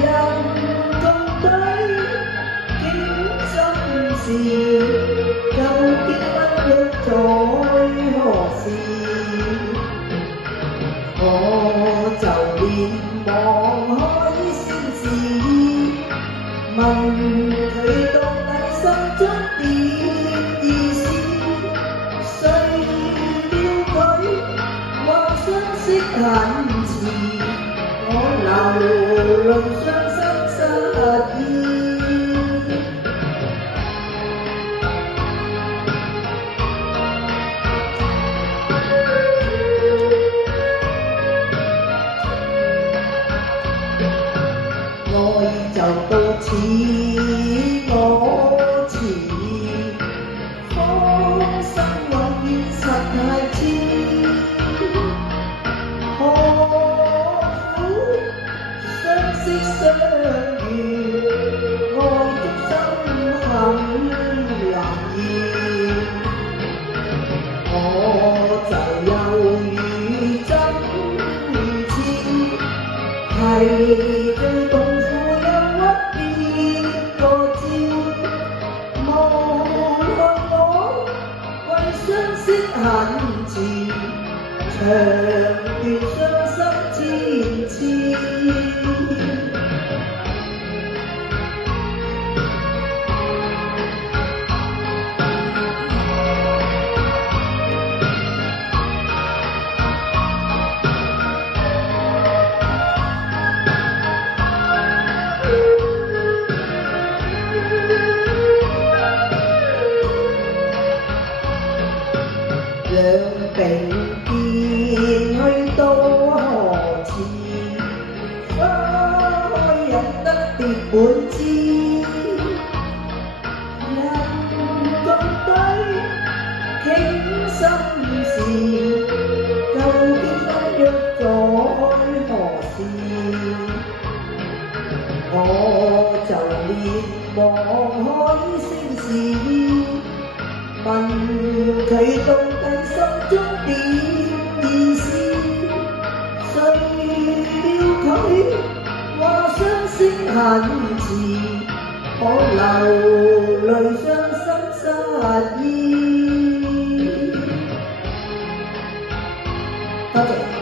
人共對傾心事，究竟不憶在何時？我就連望開先是問佢到底心中點意思？誰料佢話相識很遲，我流淚傷心失意。愛就到此我遲，芳心往現實太遲，何苦相識相遇，愛的心很難移，我就猶如針如刺，係最痛苦憂鬱別個招，無奈我為相識很遲，長段傷心千次。兩並肩去到何時？花開忍得別本枝，人共對傾心事，究竟不約在何時？我就連望海星事，問佢到底心中點意思？誰料佢話相識很遲，我流淚傷心失意。多謝。